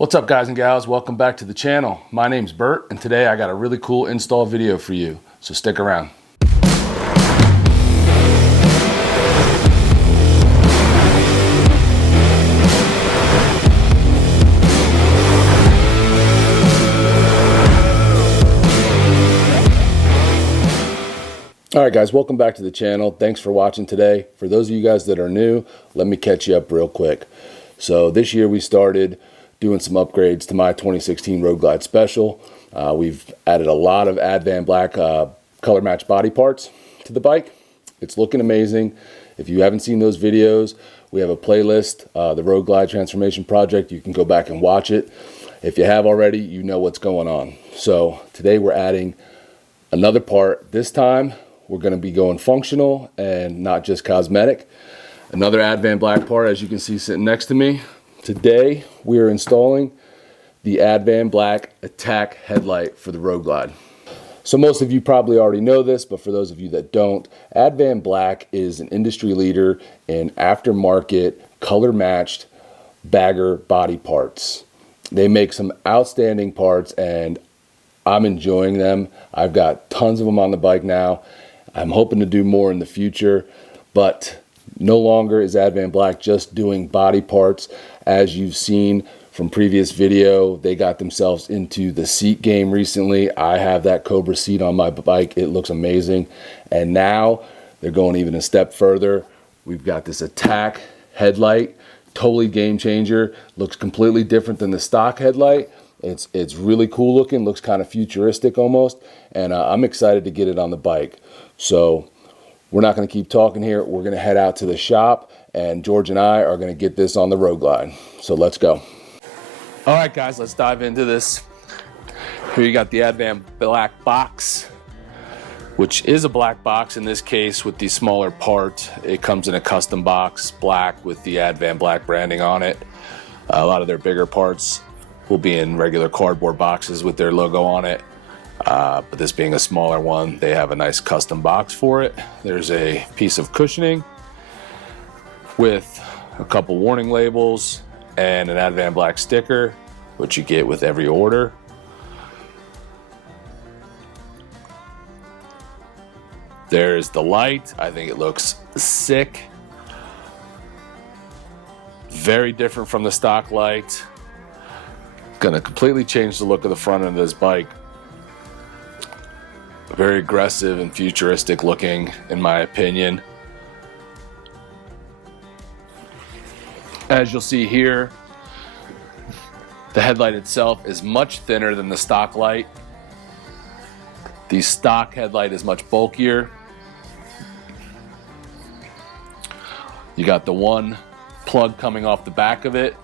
What's up, guys and gals? Welcome back to the channel. My name's Burt, and today I got a really cool install video for you, so stick around. All right, guys, welcome back to the channel. Thanks for watching today. For those of you guys that are new, let me catch you up real quick. So this year we started doing some upgrades to my 2016 Road Glide Special. We've added a lot of AdvanBlack color match body parts to the bike. It's looking amazing. If you haven't seen those videos, we have a playlist, the Road Glide Transformation Project. You can go back and watch it. If you have already, you know what's going on. So today we're adding another part. This time we're going to be going functional and not just cosmetic. Another AdvanBlack part, as you can see sitting next to me. Today we are installing the AdvanBlack Attack headlight for the Road Glide. So most of you probably already know this, but for those of you that don't, AdvanBlack is an industry leader in aftermarket color matched bagger body parts. They make some outstanding parts and I'm enjoying them. I've got tons of them on the bike now. I'm hoping to do more in the future, but no longer is AdvanBlack just doing body parts. As you've seen from previous video, they got themselves into the seat game recently. I have that Cobra seat on my bike. It looks amazing. And now they're going even a step further. We've got this Attack headlight, totally game changer. Looks completely different than the stock headlight. It's really cool looking, looks kind of futuristic almost. And I'm excited to get it on the bike. So we're not going to keep talking here. We're going to head out to the shop, and George and I are going to get this on the Road Glide. So let's go. All right, guys, let's dive into this. Here you got the AdvanBlack box, which is a black box in this case with the smaller part. It comes in a custom box, black with the AdvanBlack branding on it. A lot of their bigger parts will be in regular cardboard boxes with their logo on it. But this being a smaller one, they have a nice custom box for it. There's a piece of cushioning with a couple warning labels and an AdvanBlack sticker, which you get with every order. There's the light. I think it looks sick. Very different from the stock light. Gonna completely change the look of the front end of this bike. Very aggressive and futuristic looking, in my opinion. As you'll see here, the headlight itself is much thinner than the stock light. The stock headlight is much bulkier. You got the one plug coming off the back of it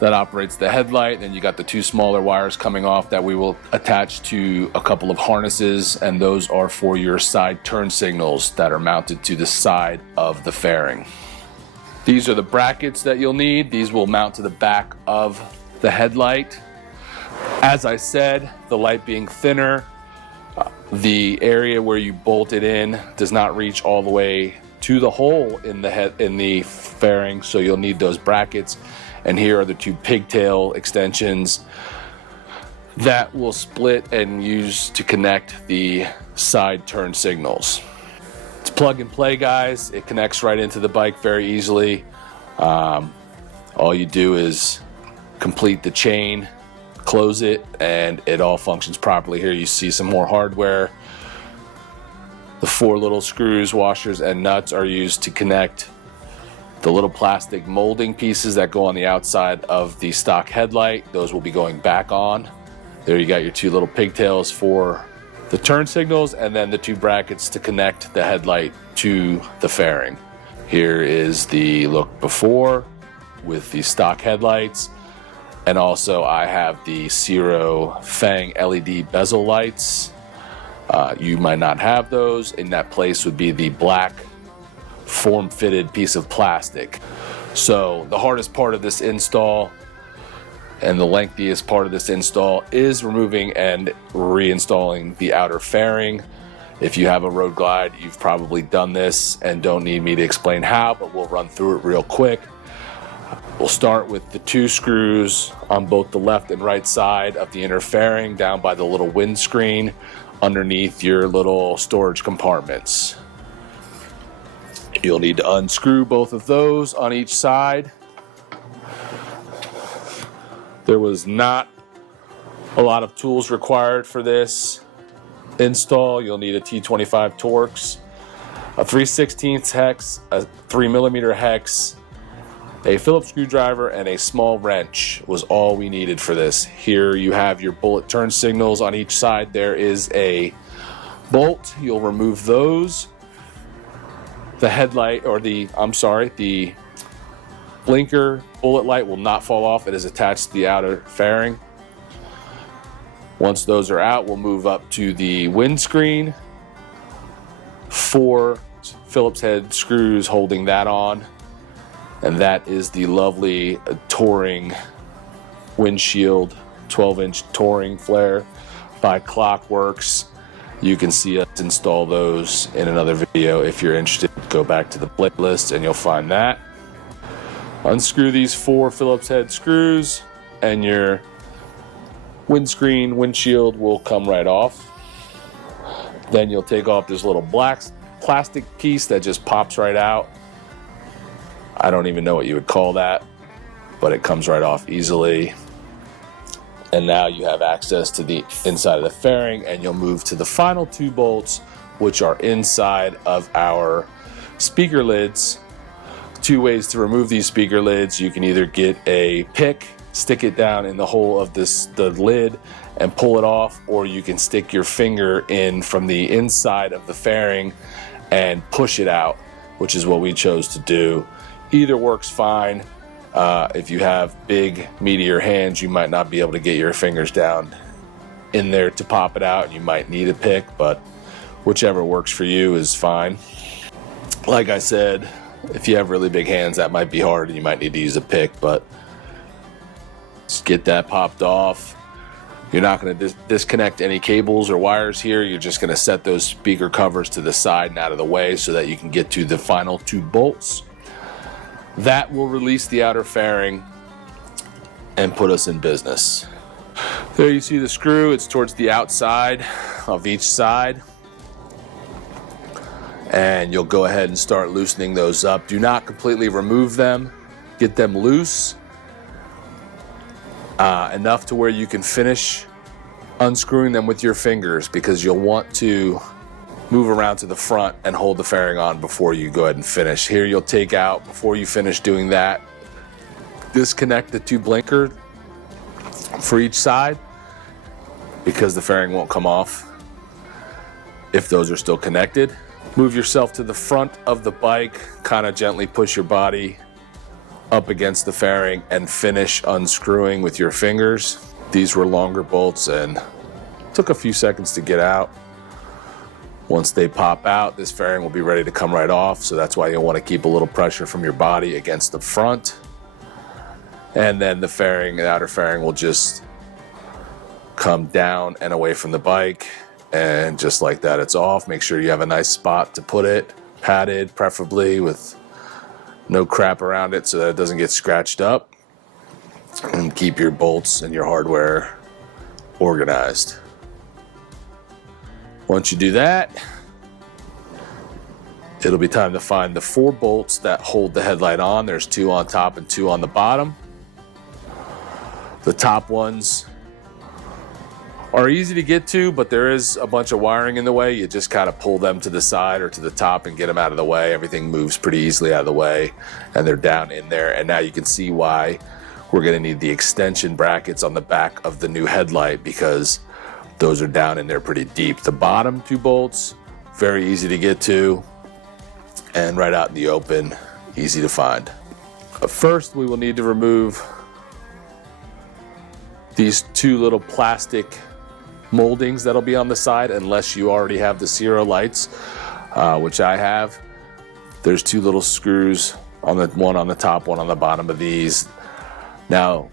that operates the headlight, and you got the two smaller wires coming off that we will attach to a couple of harnesses, and those are for your side turn signals that are mounted to the side of the fairing. These are the brackets that you'll need. These will mount to the back of the headlight. As I said, the light being thinner, the area where you bolt it in does not reach all the way to the hole in the fairing, so you'll need those brackets. And here are the two pigtail extensions that will split and use to connect the side turn signals. It's plug and play, guys. It connects right into the bike very easily. All you do is complete the chain, close it, and it all functions properly. Here you see some more hardware. The 4 little screws, washers, and nuts are used to connect the little plastic molding pieces that go on the outside of the stock headlight. Those will be going back on. There you got your 2 little pigtails for the turn signals, and then the 2 brackets to connect the headlight to the fairing. Here is the look before with the stock headlights, and also I have the Zero Fang LED bezel lights. You might not have those. In that place would be the black form-fitted piece of plastic. So the hardest part of this install and the lengthiest part of this install is removing and reinstalling the outer fairing. If you have a Road Glide, you've probably done this and don't need me to explain how, but we'll run through it real quick. We'll start with the 2 screws on both the left and right side of the inner fairing down by the little windscreen underneath your little storage compartments. You'll need to unscrew both of those on each side. There was not a lot of tools required for this install. You'll need a T25 Torx, a 3/16 hex, a 3mm hex, a Phillips screwdriver, and a small wrench was all we needed for this. Here you have your bullet turn signals on each side. There is a bolt. You'll remove those. The headlight, or the blinker bullet light will not fall off. It is attached to the outer fairing. Once those are out, we'll move up to the windscreen. 4 Phillips head screws holding that on. And that is the lovely touring windshield, 12-inch touring flare by Clockworks. You can see us install those in another video. If you're interested, go back to the playlist and you'll find that. Unscrew these 4 Phillips head screws and your windshield will come right off. Then you'll take off this little black plastic piece that just pops right out. I don't even know what you would call that, but it comes right off easily. And now you have access to the inside of the fairing, and you'll move to the final 2 bolts, which are inside of our speaker lids. 2 ways to remove these speaker lids. You can either get a pick, stick it down in the hole of the lid and pull it off, or you can stick your finger in from the inside of the fairing and push it out, which is what we chose to do. Either works fine. If you have big, meatier hands, you might not be able to get your fingers down in there to pop it out, and you might need a pick, but whichever works for you is fine. Like I said, if you have really big hands, that might be hard and you might need to use a pick, but just get that popped off. You're not going to disconnect any cables or wires here. You're just going to set those speaker covers to the side and out of the way so that you can get to the final 2 bolts. That will release the outer fairing and put us in business. There you see the screw. It's towards the outside of each side. And you'll go ahead and start loosening those up. Do not completely remove them. Get them loose enough to where you can finish unscrewing them with your fingers, because you'll want to move around to the front and hold the fairing on before you go ahead and finish. Here you'll take out, before you finish doing that, disconnect the 2 blinkers for each side, because the fairing won't come off if those are still connected. Move yourself to the front of the bike, kind of gently push your body up against the fairing and finish unscrewing with your fingers. These were longer bolts and took a few seconds to get out. Once they pop out, this fairing will be ready to come right off, so that's why you'll want to keep a little pressure from your body against the front. And then the fairing, the outer fairing, will just come down and away from the bike, and just like that, it's off. Make sure you have a nice spot to put it, padded, preferably with no crap around it so that it doesn't get scratched up, and keep your bolts and your hardware organized. Once you do that, it'll be time to find the 4 bolts that hold the headlight on. There's 2 on top and 2 on the bottom. The top ones are easy to get to, but there is a bunch of wiring in the way. You just kind of pull them to the side or to the top and get them out of the way. Everything moves pretty easily out of the way, and they're down in there. And now you can see why we're going to need the extension brackets on the back of the new headlight, because those are down in there pretty deep. The bottom 2 bolts, very easy to get to and right out in the open, easy to find. But first, we will need to remove these 2 little plastic moldings that'll be on the side, unless you already have the Sierra lights, which I have. There's 2 little screws, one on the top, one on the bottom of these. Now,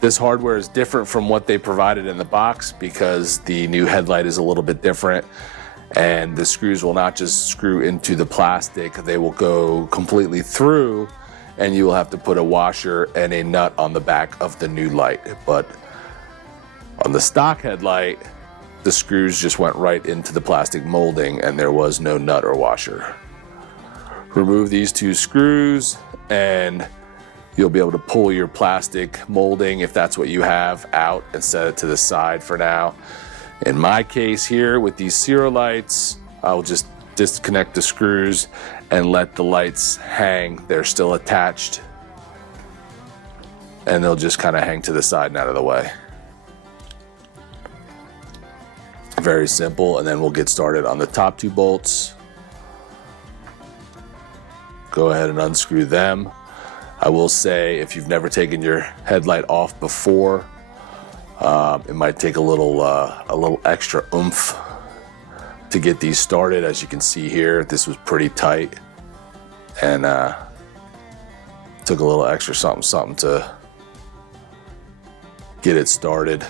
this hardware is different from what they provided in the box, because the new headlight is a little bit different, and the screws will not just screw into the plastic. They will go completely through and you will have to put a washer and a nut on the back of the new light. But on the stock headlight, the screws just went right into the plastic molding and there was no nut or washer. Remove these 2 screws and you'll be able to pull your plastic molding, if that's what you have, out and set it to the side for now. In my case here with these Zero lights, I'll just disconnect the screws and let the lights hang. They're still attached and they'll just kind of hang to the side and out of the way. Very simple. And then we'll get started on the top 2 bolts. Go ahead and unscrew them. I will say, if you've never taken your headlight off before, it might take a little extra oomph to get these started. As you can see here, this was pretty tight and took a little extra something to get it started.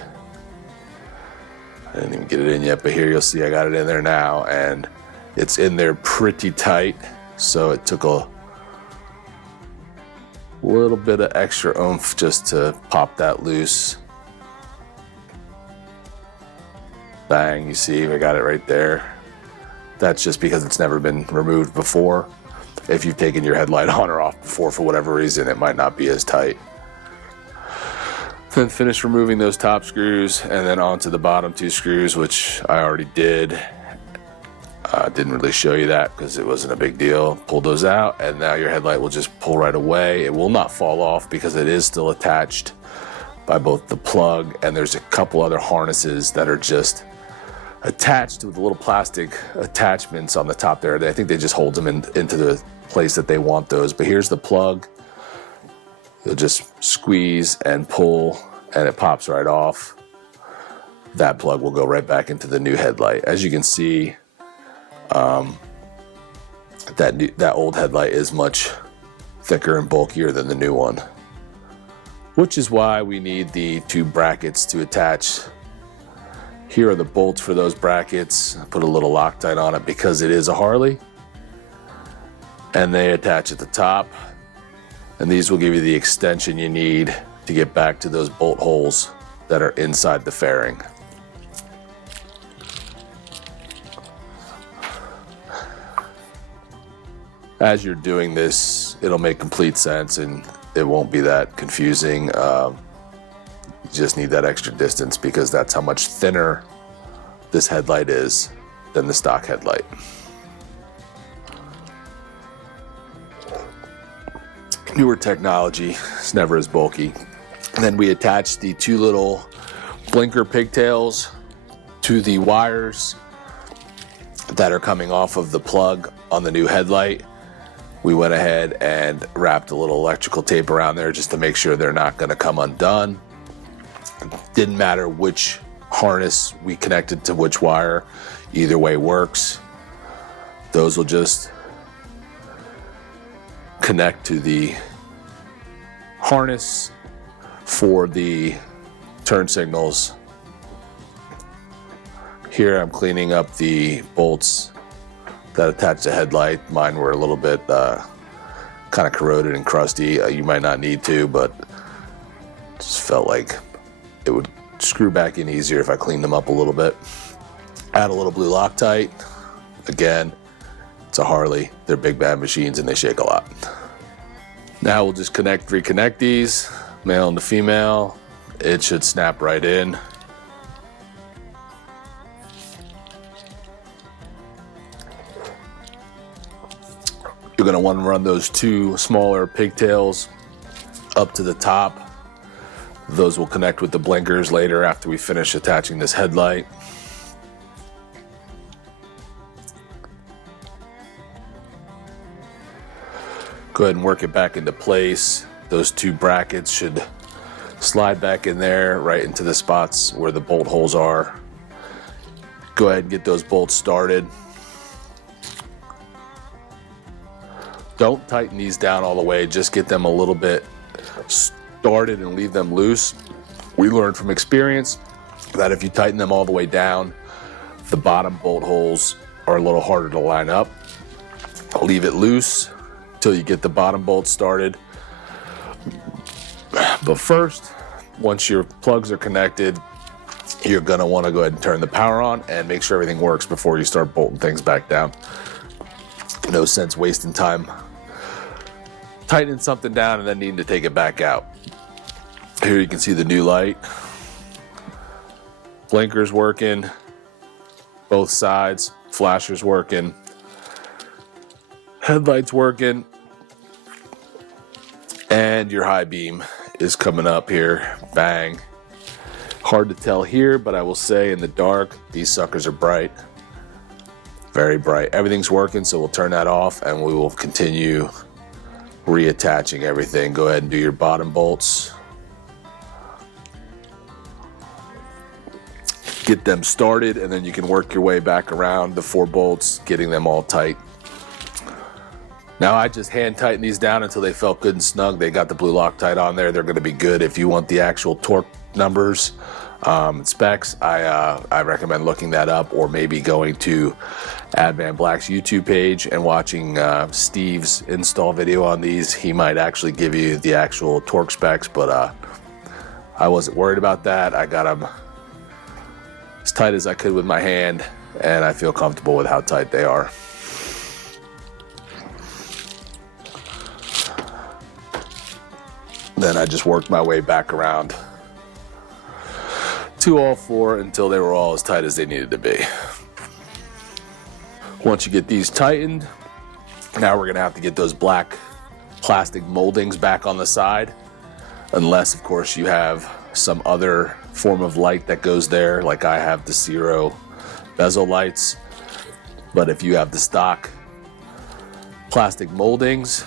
I didn't even get it in yet, but here you'll see I got it in there now and it's in there pretty tight. So it took a little bit of extra oomph just to pop that loose. Bang, you see I got it right there. That's just because it's never been removed before. If you've taken your headlight on or off before for whatever reason, it might not be as tight. Then finish removing those top screws and then onto the bottom 2 screws, which I already did. Didn't really show you that because it wasn't a big deal. Pull those out and now your headlight will just pull right away. It will not fall off because it is still attached by both the plug and there's a couple other harnesses that are just attached with the little plastic attachments on the top there. I think they just hold them into the place that they want those. But here's the plug. You'll just squeeze and pull and it pops right off. That plug will go right back into the new headlight. As you can see, that old headlight is much thicker and bulkier than the new one, which is why we need the 2 brackets to attach. Here are the bolts for those brackets. Put a little Loctite on it because it is a Harley, and they attach at the top, and these will give you the extension you need to get back to those bolt holes that are inside the fairing. As you're doing this, it'll make complete sense and it won't be that confusing. You just need that extra distance because that's how much thinner this headlight is than the stock headlight. Newer technology is never as bulky. And then we attach the 2 little blinker pigtails to the wires that are coming off of the plug on the new headlight. We went ahead and wrapped a little electrical tape around there just to make sure they're not going to come undone. Didn't matter which harness we connected to which wire, either way works. Those will just connect to the harness for the turn signals. Here I'm cleaning up the bolts that attach the headlight. Mine were a little bit kind of corroded and crusty. You might not need to, but just felt like it would screw back in easier if I cleaned them up a little bit. Add a little blue Loctite. Again, it's a Harley. They're big bad machines and they shake a lot. Now we'll just reconnect these, male and the female. It should snap right in. You're going to want to run those 2 smaller pigtails up to the top. Those will connect with the blinkers later after we finish attaching this headlight. Go ahead and work it back into place. Those 2 brackets should slide back in there right into the spots where the bolt holes are. Go ahead and get those bolts started. Don't tighten these down all the way, just get them a little bit started and leave them loose. We learned from experience that if you tighten them all the way down, the bottom bolt holes are a little harder to line up. Leave it loose till you get the bottom bolt started. But first, once your plugs are connected, you're going to want to go ahead and turn the power on and make sure everything works before you start bolting things back down. No sense wasting time tightening something down and then needing to take it back out. Here you can see the new light. Blinkers working, both sides, flashers working, headlights working, and your high beam is coming up here. Bang. Hard to tell here, but I will say in the dark, these suckers are bright. Very bright. Everything's working, so we'll turn that off and we will continue reattaching everything. Go ahead and do your bottom bolts. Get them started, and then you can work your way back around the 4 bolts, getting them all tight. Now I just hand tighten these down until they felt good and snug. They got the blue Loctite on there. They're going to be good. If you want the actual torque numbers, specs, I recommend looking that up, or maybe going to AdvanBlack's YouTube page and watching Steve's install video on these. He might actually give you the actual torque specs, but I wasn't worried about that. I got them as tight as I could with my hand, and I feel comfortable with how tight they are. Then I just worked my way back around to all 4 until they were all as tight as they needed to be. Once you get these tightened, now we're gonna have to get those black plastic moldings back on the side, unless of course you have some other form of light that goes there, like I have the Zero bezel lights. But if you have the stock plastic moldings,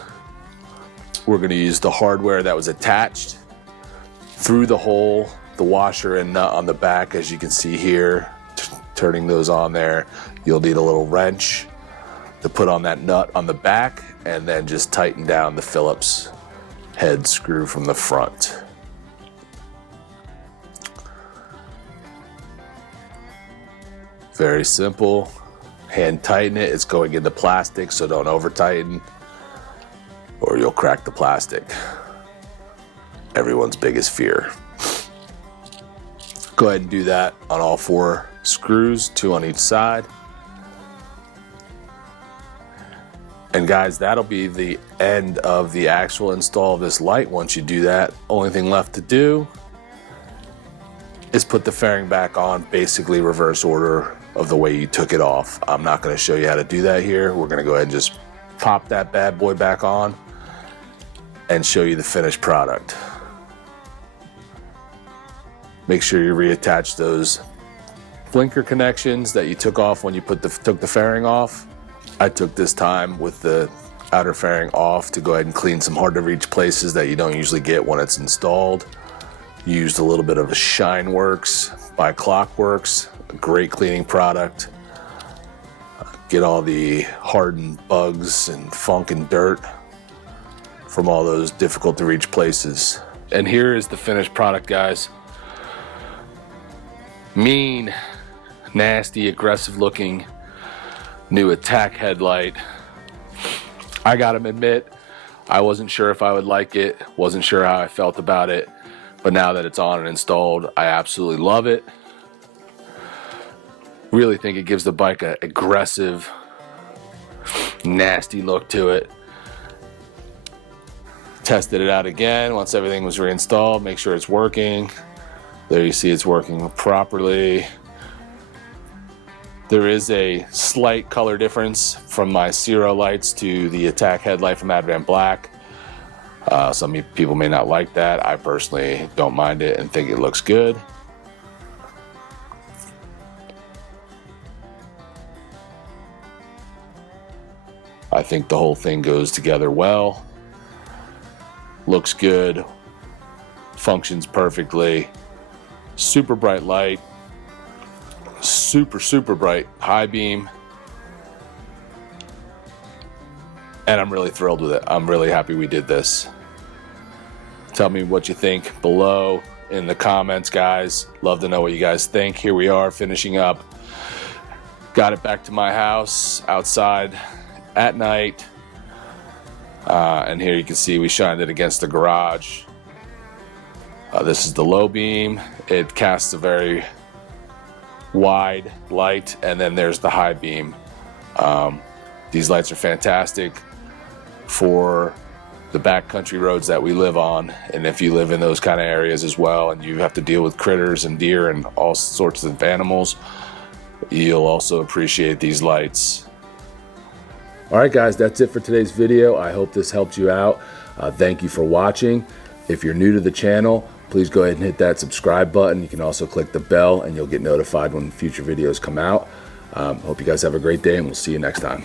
we're going to use the hardware that was attached through the hole, the washer and nut on the back, as you can see here. Turning those on there, you'll need a little wrench to put on that nut on the back, and then just tighten down the Phillips head screw from the front. Very simple. Hand tighten it. It's going into plastic, so don't over tighten or you'll crack the plastic. Everyone's biggest fear. Go ahead and do that on all 4 screws, 2 on each side. And guys, that'll be the end of the actual install of this light. Once you do that, only thing left to do is put the fairing back on, basically reverse order of the way you took it off. I'm not going to show you how to do that here. We're going to go ahead and just pop that bad boy back on and show you the finished product. Make sure you reattach those blinker connections that you took off when you took the fairing off. I took this time with the outer fairing off to go ahead and clean some hard to reach places that you don't usually get when it's installed. Used a little bit of a Shine Works by Clockworks, a great cleaning product. Get all the hardened bugs and funk and dirt from all those difficult to reach places. And here is the finished product, guys. Mean, nasty, aggressive looking new attack headlight. I gotta admit, I wasn't sure if I would like it, wasn't sure how I felt about it, but now that it's on and installed, I absolutely love it. Really think it gives the bike an aggressive, nasty look to it. Tested it out again once everything was reinstalled, make sure it's working. There you see it's working properly. There is a slight color difference from my Zero lights to the attack headlight from AdvanBlack. Some people may not like that. I personally don't mind it and think it looks good. I think the whole thing goes together well. Looks good. Functions perfectly. Super bright light. Super bright high beam. And I'm really thrilled with it. I'm really happy we did this. Tell me what you think below in the comments, guys. Love to know what you guys think. Here we are finishing up. Got it back to my house outside at night. And here you can see we shined it against the garage. This is the low beam. It casts a very wide light, and then there's the high beam. These lights are fantastic for the backcountry roads that we live on, and if you live in those kind of areas as well and you have to deal with critters and deer and all sorts of animals, you'll also appreciate these lights. Alright guys, that's it for today's video. I hope this helped you out. Thank you for watching. If you're new to the channel, please go ahead and hit that subscribe button. You can also click the bell and you'll get notified when future videos come out. Hope you guys have a great day, and we'll see you next time.